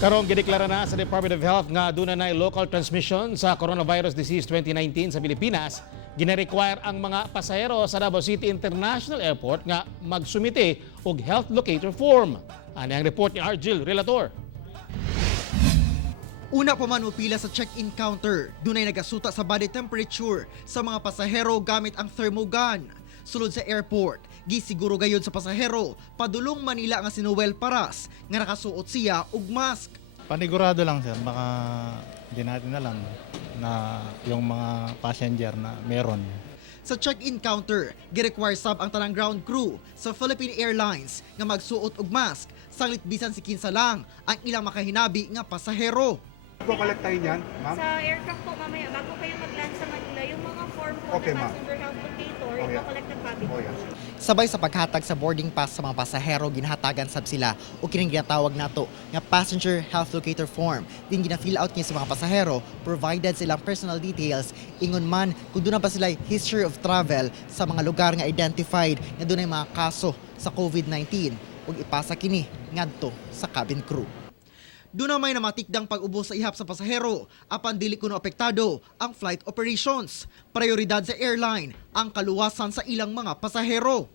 Karong gideklara na sa Department of Health nga aduna nay local transmission sa coronavirus disease 2019 sa Pilipinas. Gina-require ang mga pasahero sa Davao City International Airport nga magsumite og health locator form. Ano ang report ni Argil Relator? Una pa man upila sa check-in counter, dunay nagasuta sa body temperature sa mga pasahero gamit ang thermogun. Sulod sa airport, gisiguro gayud sa pasahero, padulong Manila nga si Noel Paras nga nakasuot siya og mask. Panigurado lang sir, baka hindi natin alam na yung mga passenger na meron. Sa check-in counter, gi-require sab ang tanang ground crew sa Philippine Airlines nga magsuot og mask sanglit bisan si kinsa lang ang ilang makahinabi nga pasahero. Ko-collect tayo niyan, ma'am? Sa aircraft po mamaya, bago kayo mag-land sa Manila, yung mga form po Okay, na ma'am. passenger health locator, Oh, yeah. ito-collect ng cabin. Oh, yes. Sabay sa paghatag sa boarding pass sa mga pasahero, ginahatagan sab sila o kining ginatawag nato nga passenger health locator form. Din gina-fill out niya sa mga pasahero, provided silang personal details, ingon man kung doon na ba sila history of travel sa mga lugar nga identified nga doon ay mga kaso sa COVID-19 ug ipasa kini ngadto sa cabin crew. Doon na may namatikdang pag-ubos sa ihap sa pasahero, apan dili kuno apektado ang flight operations. Prioridad sa airline ang kaluwasan sa ilang mga pasahero.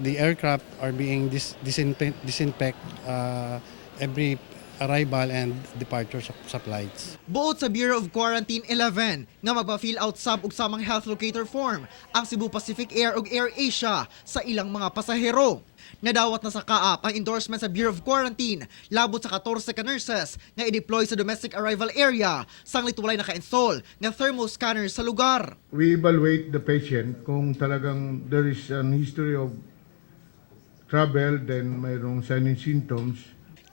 The aircraft are being disinfect every arrival and departure sa flights. Buot sa Bureau of Quarantine 11 nga magpa-fill out sab og samang health locator form ang Cebu Pacific Air ug Air Asia sa ilang mga pasahero. Nadawat na sa kaap ang endorsement sa Bureau of Quarantine labot sa 14 ka nurses nga i-deploy sa domestic arrival area sanglit walay naka-install nga thermoscanner sa lugar. We evaluate the patient kung talagang there is an history of travel, then mayroong sign and symptoms.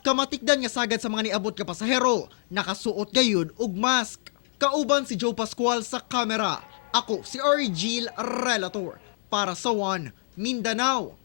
Kamatikdan nga sagad sa mga niabot ka pasahero, nakasuot gayud og mask. Kauban si Joe Pascual sa kamera. Ako si Argil Relator para sa One Mindanao.